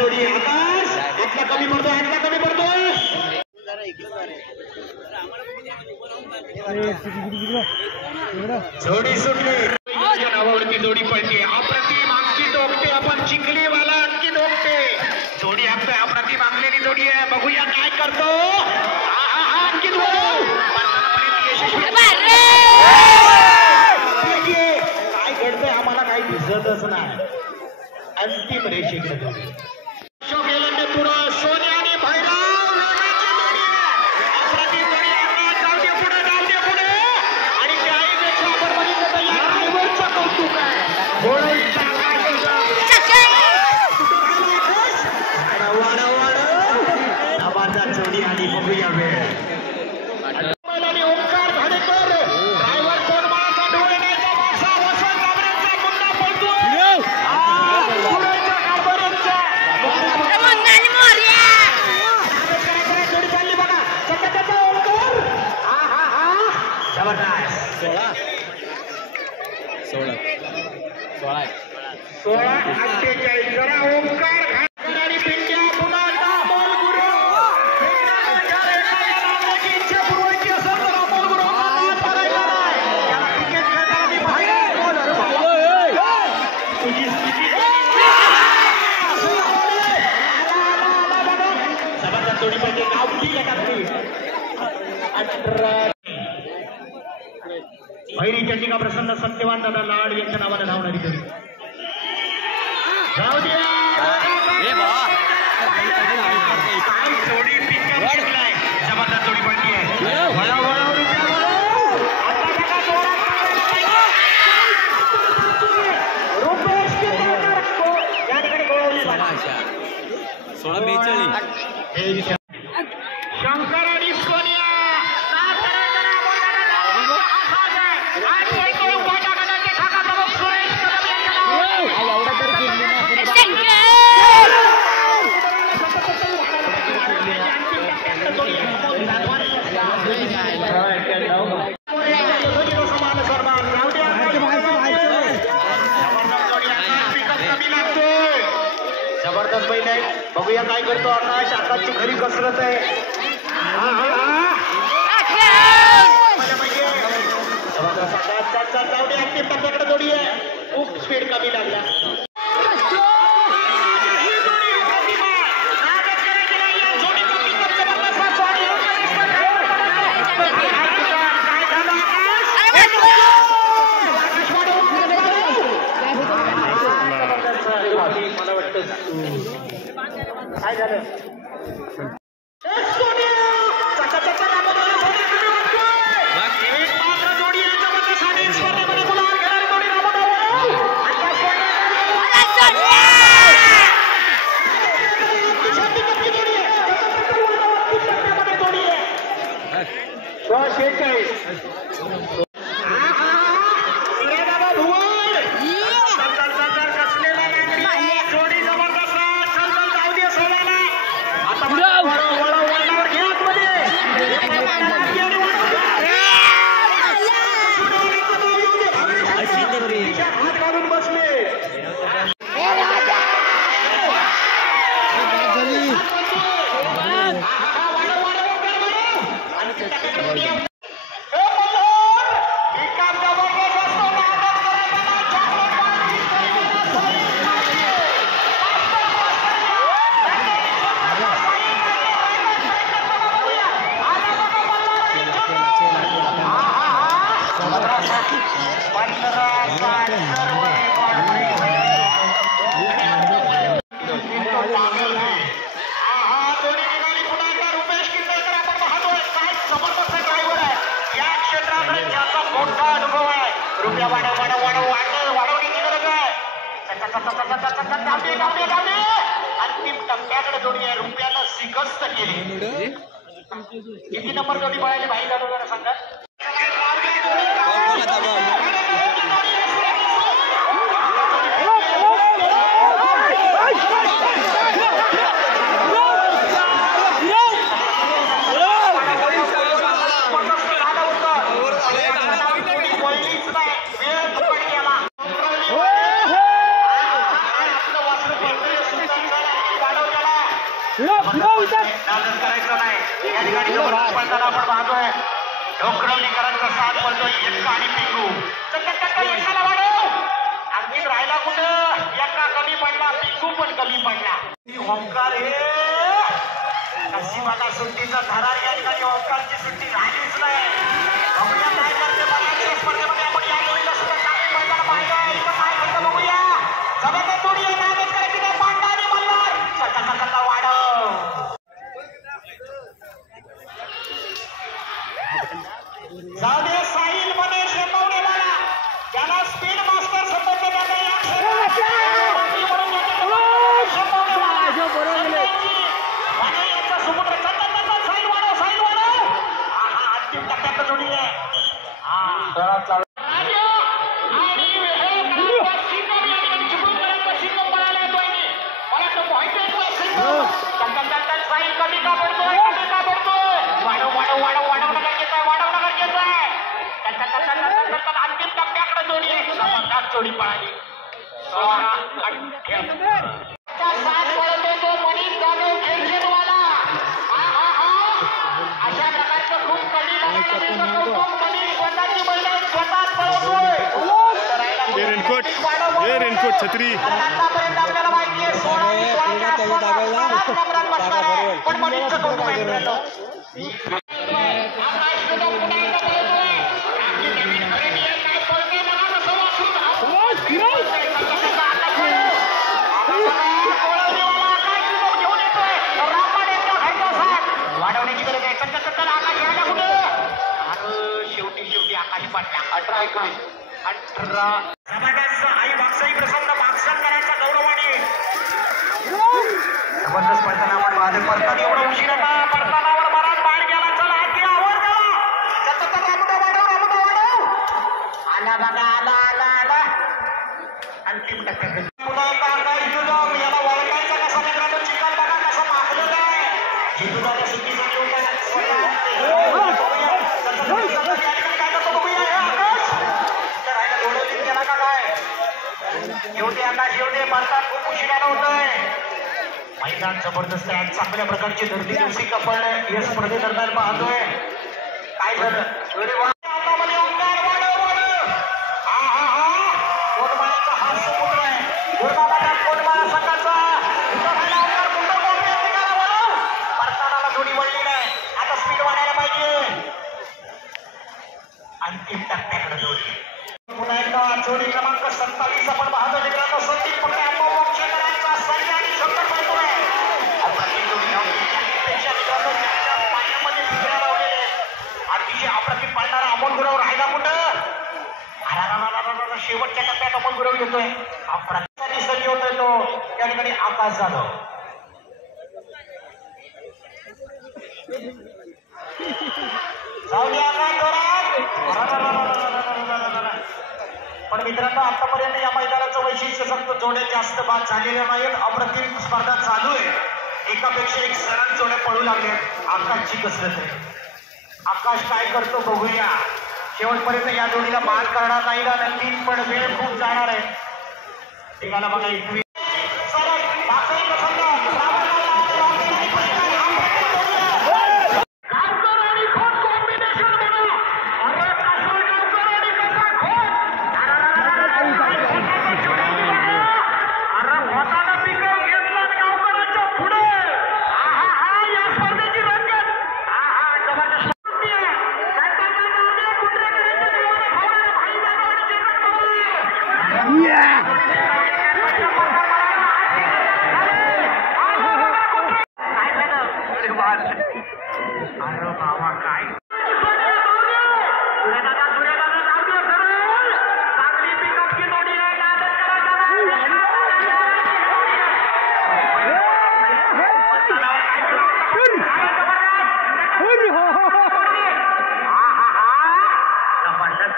जोडी आकाश आपला कमी पडतोय जोडी सुटली नावावरती जोडी पडते अप्रतिम अंकित ओकटे आपण चिखलीवाला अंकित ओकटे जोडी आपल्या अप्रतिम अंकलेली जोडी आहे बघूया काय करतो अंकित काय घडतंय आम्हाला काही दिसतच नाही अंतिम रेषेकडे जोडी पुढं सोन्या आणि भैरव अप्रतिम जोडी जाऊ दे पुढे आणि त्याहीपेक्षा आपण बघितलं तर या ड्रायव्हरचं कौतुक आहे जोडी आली बघूया वेळ ओंकार भाडेकर ड्रायव्हर कोण माणसा डोळे न्यायचा माणसा वसंत गावरेंचा मुंडा पळतोय जोडी चालली बघा चक्काचा ओंकार जबरदस्त 16-48 जरा ओंकार आणि पिंट्या पुन्हा अमोल गुरु इच्छा पुरवायची असेल तर अमोल गुरु करायला नाही त्याला क्रिकेट खेळताना बाहेर तुझी स्थिती जबरदस्त जोडी पाहिजे गावठी भैरी चंडिका प्रसन्न सत्यवान दादा लाड यांच्या नावाने धावणारी जोडी जोडी जबरदस्त जोडी पडली आहे शंकर आणि सोनिया जबरदस्त बैल आहे बघूया काय करतो आकाश आकाशची खरी कसरत आहे अंतिम टप्प्याकडे जोडी आहे खूप स्पीड कमी लागला मला वाटतं काय झालं अंतिम टप्प्याकडे जोडी आहे रुपयाला शिकस्त केली किती नंबर जोडी पळाली भाई जरा सांगा नादच करायचं नाही. या ठिकाणी जबरदस्त पळताना आपण पाहतोय डोंगरवलीकरांचा साथ पळतोय एक्का आणि पिंगू. एकाला वाढव आणखी राहिला कुठं, एक्का कमी पडला, पिंगू पण कमी पडला. ओंकार हे नशिबाला सुट्टीचा धरार. या ठिकाणी ओंकारची सुट्टी झालीच नाही. बघूया काय करते बघायच्या स्पर्धेमध्ये. आपण या जोडीला सुद्धा चांगली पळताना पाहिजे. इथं काय करतं बघूया. जबरदस्त जोडी आहे. नादच करायची नाही. पांडा आणि मल्हार चक्का वाढव. जाऊ दे साहिल मध्ये शेपवलेला त्याला स्पीड मास्टर संबंध त्याचा समुद्र साहिल वाढव साहिल वाढव. हा अंतिम टप्प्यात जोडी आहे. साहिल कमी का पडतोय, कमी का पडतोय. वाढव वाढव वाढव वाढवणं गरजेचं आहे, वाढवणं गरजेचं आहे. अंतिम टप्प्याकडे जोडी आहे. जबरदस्त जोडी पळाली. 16 पळतो तो मनीष जाधव खेळशेडवाला. अशा प्रकारचं खूप कमी मनीष स्वतःची महिला स्वतःच पळवतोय. रेनकोट छत्री आतापर्यंत आपल्याला माहिती आहे 16 पण मनीषचं कौतुक आहे मित्रांनो. वाढवण्याची गरज आहे. आकाश राहिला कुठे. अरे शेवटी आकाश पडला. 18 जबरदस्त आई बागसाई प्रसन्न भागसरकरांचा गौरवाने जबरदस्त पडताना आपण वादक पडताना एवढं उशीर होता. पडतानावर बराच बाहेर गेला. चला आधी आवर गेला. वाढव आला बघा आला अंतिम टप्प्यात पुन्हा एकदा आकाश जुजाम याला वळकायचा कसा मित्रांनो. चिखल बघा कसं मागलेलं आहे. जिजुदाच्या सुट्टीसाठी होता काय करतो बघूया. आकाश तर राहिला डोळ्यात गेला का काय. येऊदे आकाश येऊदे. भारतात खूप उशिरानं होतोय. मैदान जबरदस्त आहे. चांगल्या प्रकारची धरती दिवशी आपण या स्पर्धेदरम्यान पाहतोय. काय झालं हातामध्ये ओंकार वाढव कोटमाळ्याचा हा समुद्र आहे. कोटमाळा संघाचा ओंकार परतानाला जोडी वळली नाही. आता स्पीड वाढायला पाहिजे. अंतिम टप्प्याकडे जोडी पुन्हा एकदा जोडी क्रमांक 27 आपण पाहतो मित्रांनो. संदीप पकडे अप्पाक्षेकरांचा सैन्य आणि शंकर पळतोय. अप्रतिम जोडी पेक्षा मित्रांनो त्यांच्या पायामध्ये फिरा लावलेले अतिशय अप्रतिम पाळणारा अमोल गुरव राहिला कुठं. शेवटच्या टप्प्यात अमोल गुरव येतोय. अप्रतिम सज्ज होतोय तो त्या ठिकाणी आकाश जाधव. जाऊ द्या काय पण मित्रांनो आतापर्यंत या मैदानाचं वैशिष्ट्य फक्त जोड्या जास्त बाद झालेल्या नाहीत. अप्रतिम स्पर्धा चालू आहे. एकापेक्षा एक सरळ जोड्या पळू लागल्या. आकाशची कसरत आहे. आकाश काय करतो बघूया. शेवटपर्यंत या जोडीला बाद करणार नाही ना नक्की पण वेळ खूप जाणार आहे. निघाला बघा 21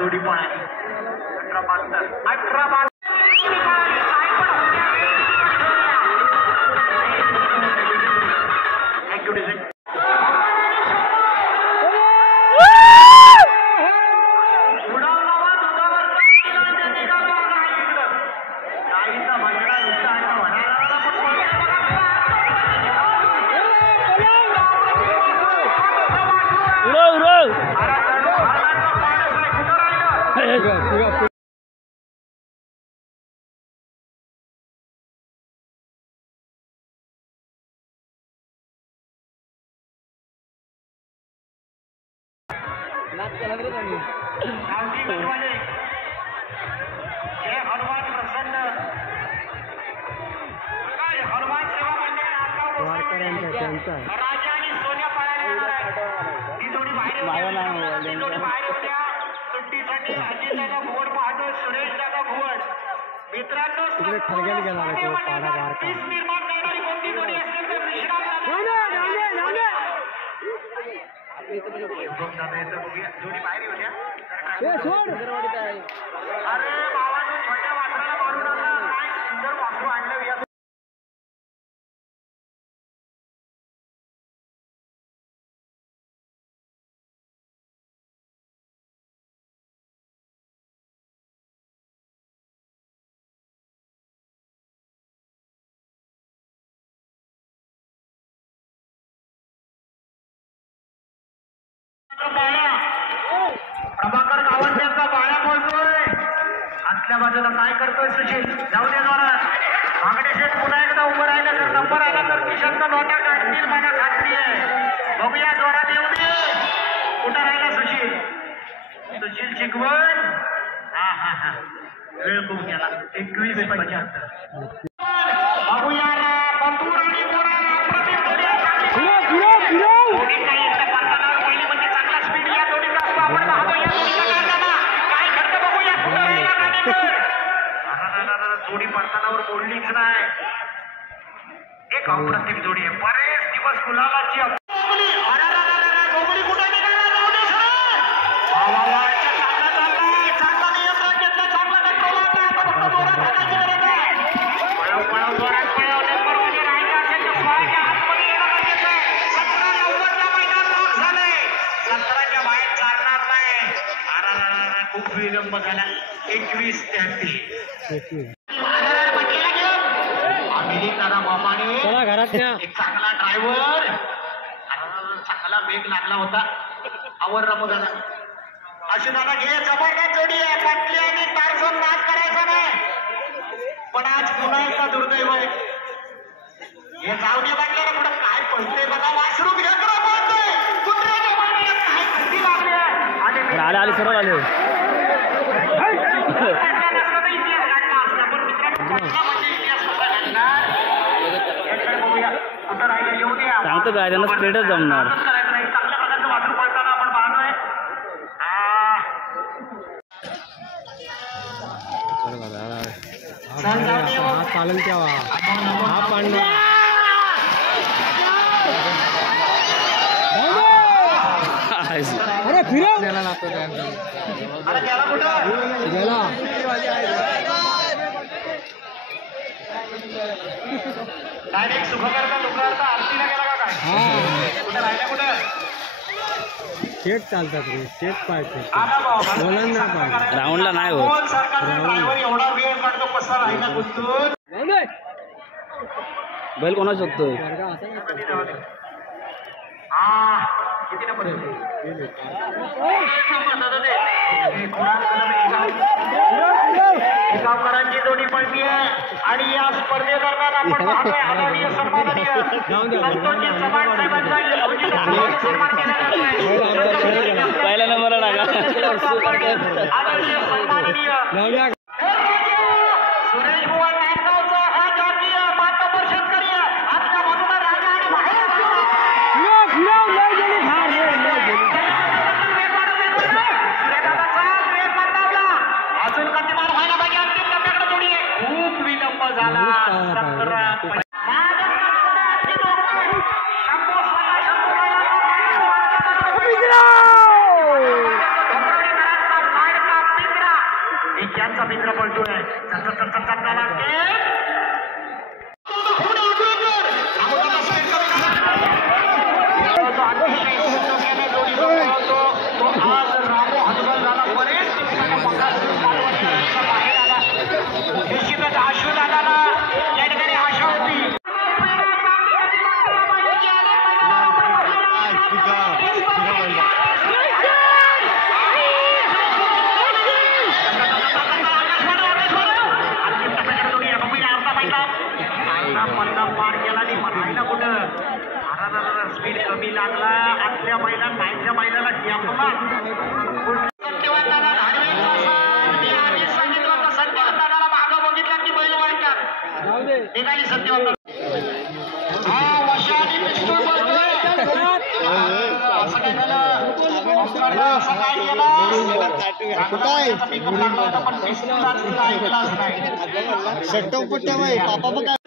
जोडी पळाली 18 थँक्यू. गावठी गजवाले जय हनुमान प्रसन्न काय हनुमान सेवा मंडळ नांदगाव राजा आणि सोन्या पाळायला येणार आहे. ती जोडी बाहेर येऊ द्या. ती जोडी बाहेर येऊ द्या. सुट्टीसाठी अजितदादा घुवड पाहतो, सुरेश दादा घुवड. मित्रांनो तीस निर्माण करणारी कोणती जोडी असेल तर विश्राम जोडी बाहेर येऊ द्या. अरे बाबांनो छोट्या वासराला मारून आणला. काय सुंदर वासरू आणलं या प्रभाकर गावंड्यांचा बाळा बोलतोय. आतल्या बाजूला काय करतोय सुशील? जाऊ दे जोरात. मागडे शेठ पुन्हा एकदा उभं राहिलं तर नंबर आला तर किशनचा नोटा काढतील मला खात्री आहे. बघूया जोरात येऊ दे. कुठं राहिला सुशील? सुशील शिकवण. हा वेळ खूप गेला. 21:75. बघूया ना बंधू आणि पोराला अप्रतिम जोडी आहे. जोडी काही एकदा पाहताना पहिली म्हणजे चांगला स्पीड या जोडीचा असतो. आपण पाहतो या जोडीचा काढताना काय घडतं बघूया. कुठं राहिला गाडीवर? जोडी पडतानावर बोललीच नाही. एक अप्रतिम जोडी आहे. बरेच दिवस गुलालाची डोंगरी कुठं निघाला? जाऊ दे सर. चांगला चाललाय. चांगला नियंत्रण घेतलं. चांगला कंट्रोल आता. आता फक्त जोरात हाताची गरज आहे. पळव जोरात पळव. नंबर मध्ये राहायचं असेल तर स्वराच्या आतमध्ये येणं गरजेचं आहे. 17-90 मैदान लॉक झालंय. 17च्या बाहेर चालणार नाही. खूप विलंब झाला. 21-33. एक चांगला ड्रायव्हर. चांगला वेग लागला होता. आवर रमोदाला अशुदादा घे. जबरदस्त जोडी आहे. पटली आणि टारझन नाच करायचा नाही. पण आज पुन्हा एकदा दुर्दैव आहे. हे जावणे बांधलेलं कुठं काय पडतंय बघा. वासरू घेत राहतोय. कुत्र्याच्या मागे काय खंडी लागली आहे. आणि सरळ आले इतिहास काढला असता. पण मित्रांनो पटला म्हणजे इतिहास कसा घडणार याकडे बघूया. कुठं राहिलं येऊ द्या. सांगतो काय त्यांना स्ट्रेटच जमणार. करायचं नाही. चांगल्या प्रकारचं वासरू पळताना आपण पाहतोय. चालेल तेव्हा हा पांडा अरे फिरव गेला लागतो अरे गेला कुठं गेला डायरेक्ट सुखकर्ता दुःखार्थ आरतीला गेला का काय? कुठं राहिला कुठं? शेट चालतात रे. शेट पाहिजे ओलांडा राऊंडला नाही होत. कोण सरकारचा ड्रायव्हर एवढा वेळ काढतो कसा राहिला गुंतून? बैल कोणा शकतोय? किती नंबर? गावकरांची जोडी पडली आहे आणि या स्पर्धेदरम्यान आपण पाहतोय आदरणीय सन्माननीय संतोषजी चव्हाण साहेबांचा सन्मान केला जातोय. पहिला नंबर टाका. आदरणीय सन्माननीय सुरेश बुवा नांदगावचा हा जॉकी मातबर शेतकरी आपल्या बाजूला राजा आणि बाहेर अजून गतिमान व्हायला पाहिजे. अंतिम टप्प्याकडे जोडी आहे. खूप विलंब झाला. 17 यांचा स्पीड कमी लागला आतल्या बैला बाहेरच्या बैलाला टेपला सत्यवान दादा धाडवेचा सर मी आधी सांगितलं होतं सत्यवान दादाला मागं बघितलं की बैल वळतात निघाली सत्यवान दादा हा वशाली पिस्तूल बोलतोय असं काय झालं असं काय केलं पण पिस्तूल ऐकलाच नाही शट्टो पट्ट्या पापा बघा